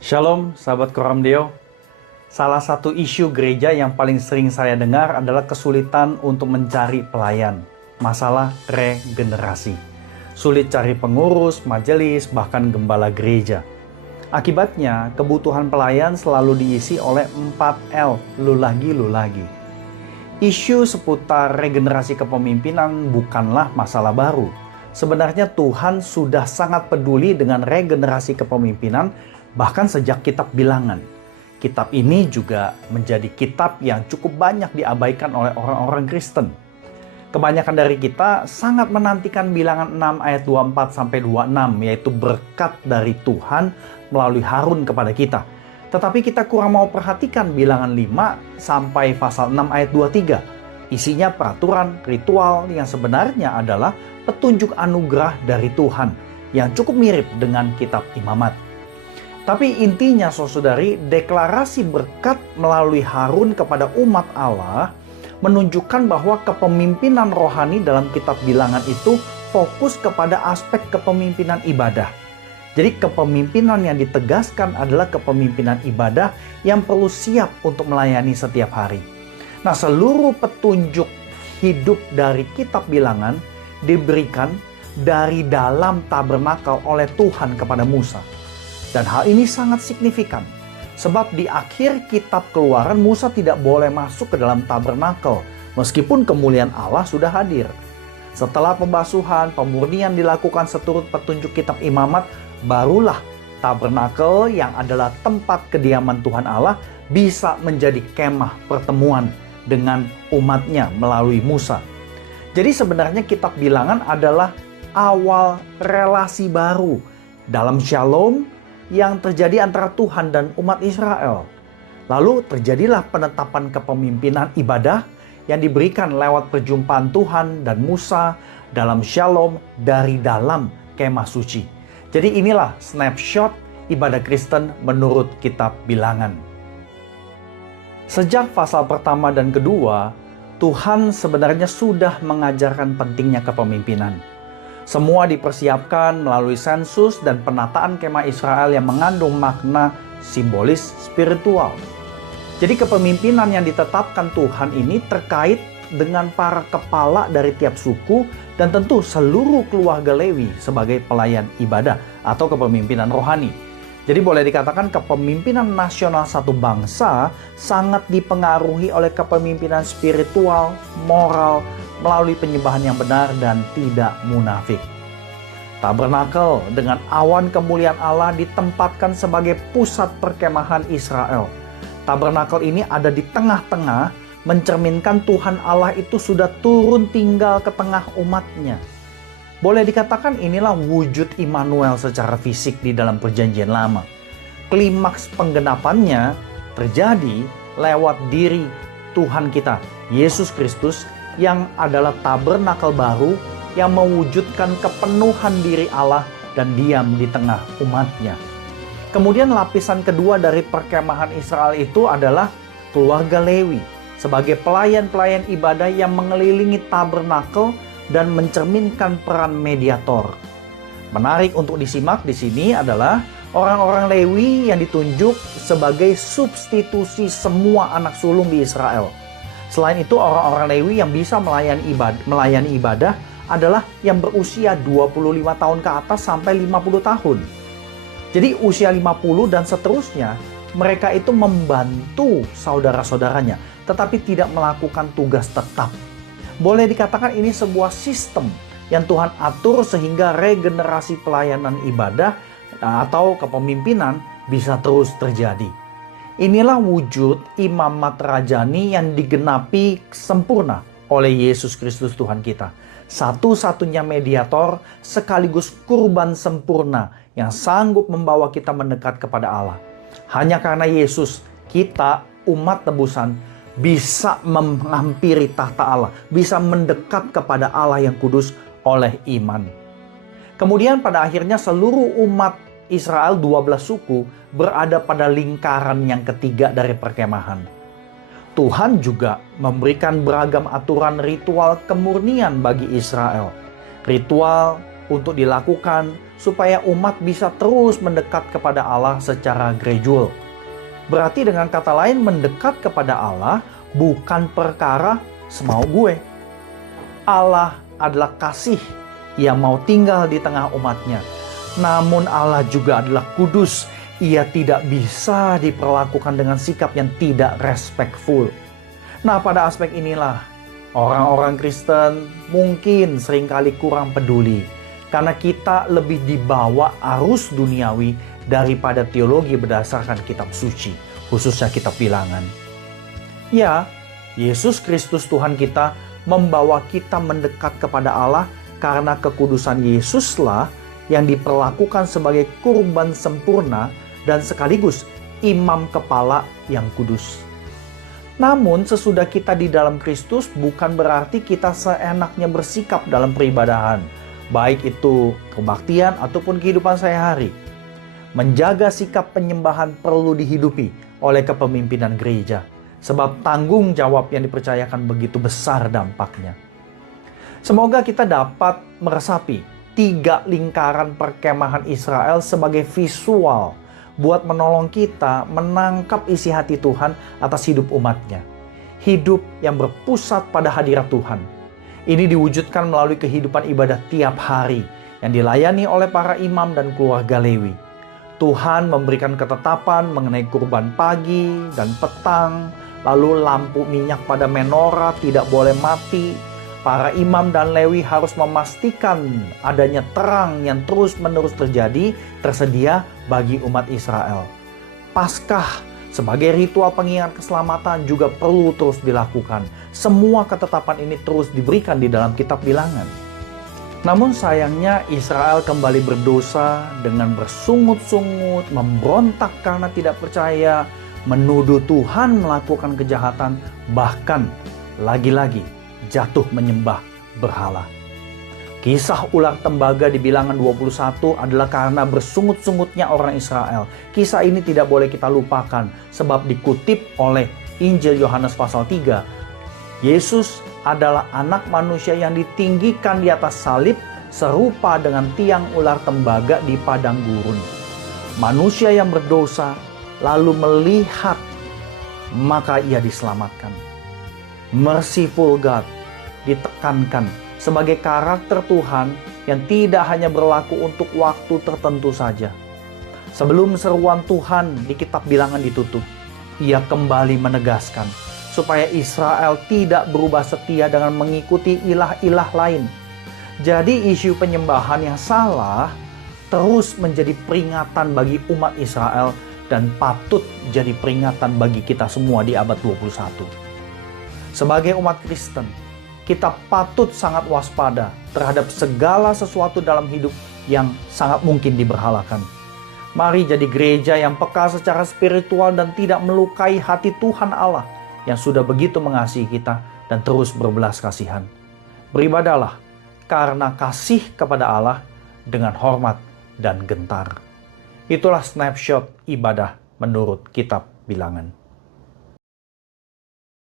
Shalom, sahabat Koram Deo. Salah satu isu gereja yang paling sering saya dengar adalah kesulitan untuk mencari pelayan. Masalah regenerasi. Sulit cari pengurus, majelis, bahkan gembala gereja. Akibatnya, kebutuhan pelayan selalu diisi oleh 4L, lu lagi. Isu seputar regenerasi kepemimpinan bukanlah masalah baru. Sebenarnya Tuhan sudah sangat peduli dengan regenerasi kepemimpinan bahkan sejak kitab Bilangan. Kitab ini juga menjadi kitab yang cukup banyak diabaikan oleh orang-orang Kristen. Kebanyakan dari kita sangat menantikan Bilangan 6 ayat 24-26, yaitu berkat dari Tuhan melalui Harun kepada kita. Tetapi kita kurang mau perhatikan Bilangan 5 sampai pasal 6 ayat 23. Isinya peraturan, ritual yang sebenarnya adalah petunjuk anugerah dari Tuhan yang cukup mirip dengan kitab Imamat. Tapi intinya saudari, deklarasi berkat melalui Harun kepada umat Allah menunjukkan bahwa kepemimpinan rohani dalam kitab Bilangan itu fokus kepada aspek kepemimpinan ibadah. Jadi kepemimpinan yang ditegaskan adalah kepemimpinan ibadah yang perlu siap untuk melayani setiap hari. Nah, seluruh petunjuk hidup dari kitab Bilangan diberikan dari dalam tabernakel oleh Tuhan kepada Musa. Dan hal ini sangat signifikan. Sebab di akhir kitab Keluaran Musa tidak boleh masuk ke dalam tabernakel meskipun kemuliaan Allah sudah hadir. Setelah pembasuhan, pemurnian dilakukan seturut petunjuk kitab Imamat, barulah tabernakel yang adalah tempat kediaman Tuhan Allah bisa menjadi kemah pertemuan dengan umatnya melalui Musa. Jadi sebenarnya kitab Bilangan adalah awal relasi baru dalam shalom yang terjadi antara Tuhan dan umat Israel. Lalu terjadilah penetapan kepemimpinan ibadah yang diberikan lewat perjumpaan Tuhan dan Musa dalam shalom dari dalam kemah suci. Jadi inilah snapshot ibadah Kristen menurut kitab Bilangan. Sejak pasal pertama dan kedua, Tuhan sebenarnya sudah mengajarkan pentingnya kepemimpinan. Semua dipersiapkan melalui sensus dan penataan kemah Israel yang mengandung makna simbolis spiritual. Jadi kepemimpinan yang ditetapkan Tuhan ini terkait dengan para kepala dari tiap suku dan tentu seluruh keluarga Lewi sebagai pelayan ibadah atau kepemimpinan rohani. Jadi boleh dikatakan kepemimpinan nasional satu bangsa sangat dipengaruhi oleh kepemimpinan spiritual, moral, melalui penyembahan yang benar dan tidak munafik. Tabernakel dengan awan kemuliaan Allah ditempatkan sebagai pusat perkemahan Israel. Tabernakel ini ada di tengah-tengah, mencerminkan Tuhan Allah itu sudah turun tinggal ke tengah umatnya. Boleh dikatakan inilah wujud Immanuel secara fisik di dalam perjanjian lama. Klimaks penggenapannya terjadi lewat diri Tuhan kita, Yesus Kristus, yang adalah tabernakel baru yang mewujudkan kepenuhan diri Allah dan diam di tengah umatnya. Kemudian lapisan kedua dari perkemahan Israel itu adalah keluarga Lewi sebagai pelayan-pelayan ibadah yang mengelilingi tabernakel dan mencerminkan peran mediator. Menarik untuk disimak di sini adalah orang-orang Lewi yang ditunjuk sebagai substitusi semua anak sulung di Israel. Selain itu, orang-orang Lewi yang bisa melayani ibadah adalah yang berusia 25 tahun ke atas sampai 50 tahun. Jadi usia 50 dan seterusnya, mereka itu membantu saudara-saudaranya, tetapi tidak melakukan tugas tetap. Boleh dikatakan ini sebuah sistem yang Tuhan atur sehingga regenerasi pelayanan ibadah atau kepemimpinan bisa terus terjadi. Inilah wujud imamat rajani yang digenapi sempurna oleh Yesus Kristus Tuhan kita. Satu-satunya mediator sekaligus kurban sempurna yang sanggup membawa kita mendekat kepada Allah. Hanya karena Yesus, kita umat tebusan bisa menghampiri tahta Allah, bisa mendekat kepada Allah yang kudus oleh iman. Kemudian pada akhirnya seluruh umat Israel 12 suku berada pada lingkaran yang ketiga dari perkemahan. Tuhan juga memberikan beragam aturan ritual kemurnian bagi Israel. Ritual untuk dilakukan supaya umat bisa terus mendekat kepada Allah secara gradual. Berarti dengan kata lain, mendekat kepada Allah bukan perkara semau gue. Allah adalah kasih yang mau tinggal di tengah umatnya. Namun Allah juga adalah kudus. Ia tidak bisa diperlakukan dengan sikap yang tidak respectful. Nah, pada aspek inilah orang-orang Kristen mungkin seringkali kurang peduli. Karena kita lebih dibawa arus duniawi daripada teologi berdasarkan kitab suci, khususnya kitab Bilangan. Ya, Yesus Kristus Tuhan kita membawa kita mendekat kepada Allah karena kekudusan Yesuslah yang diperlakukan sebagai kurban sempurna dan sekaligus imam kepala yang kudus. Namun sesudah kita di dalam Kristus bukan berarti kita seenaknya bersikap dalam peribadahan, baik itu kebaktian ataupun kehidupan sehari-hari. Menjaga sikap penyembahan perlu dihidupi oleh kepemimpinan gereja, sebab tanggung jawab yang dipercayakan begitu besar dampaknya. Semoga kita dapat meresapi 3 lingkaran perkemahan Israel sebagai visual buat menolong kita menangkap isi hati Tuhan atas hidup umatnya. Hidup yang berpusat pada hadirat Tuhan. Ini diwujudkan melalui kehidupan ibadah tiap hari yang dilayani oleh para imam dan keluarga Lewi. Tuhan memberikan ketetapan mengenai kurban pagi dan petang, lalu lampu minyak pada menorah tidak boleh mati. Para imam dan Lewi harus memastikan adanya terang yang terus-menerus tersedia bagi umat Israel. Paskah sebagai ritual pengingat keselamatan juga perlu terus dilakukan. Semua ketetapan ini terus diberikan di dalam kitab Bilangan. Namun sayangnya Israel kembali berdosa dengan bersungut-sungut, memberontak karena tidak percaya, menuduh Tuhan melakukan kejahatan, bahkan lagi-lagi jatuh menyembah berhala. Kisah ular tembaga di Bilangan 21 adalah karena bersungut-sungutnya orang Israel. Kisah ini tidak boleh kita lupakan sebab dikutip oleh Injil Yohanes pasal 3. Yesus adalah anak manusia yang ditinggikan di atas salib serupa dengan tiang ular tembaga di padang gurun. Manusia yang berdosa lalu melihat, maka ia diselamatkan. Merciful God ditekankan sebagai karakter Tuhan yang tidak hanya berlaku untuk waktu tertentu saja. Sebelum seruan Tuhan di kitab Bilangan ditutup, ia kembali menegaskan supaya Israel tidak berubah setia dengan mengikuti ilah-ilah lain. Jadi isu penyembahan yang salah terus menjadi peringatan bagi umat Israel dan patut jadi peringatan bagi kita semua di abad 21. Sebagai umat Kristen, kita patut sangat waspada terhadap segala sesuatu dalam hidup yang sangat mungkin diberhalakan. Mari jadi gereja yang peka secara spiritual dan tidak melukai hati Tuhan Allah yang sudah begitu mengasihi kita dan terus berbelas kasihan. Beribadahlah karena kasih kepada Allah dengan hormat dan gentar. Itulah snapshot ibadah menurut kitab Bilangan.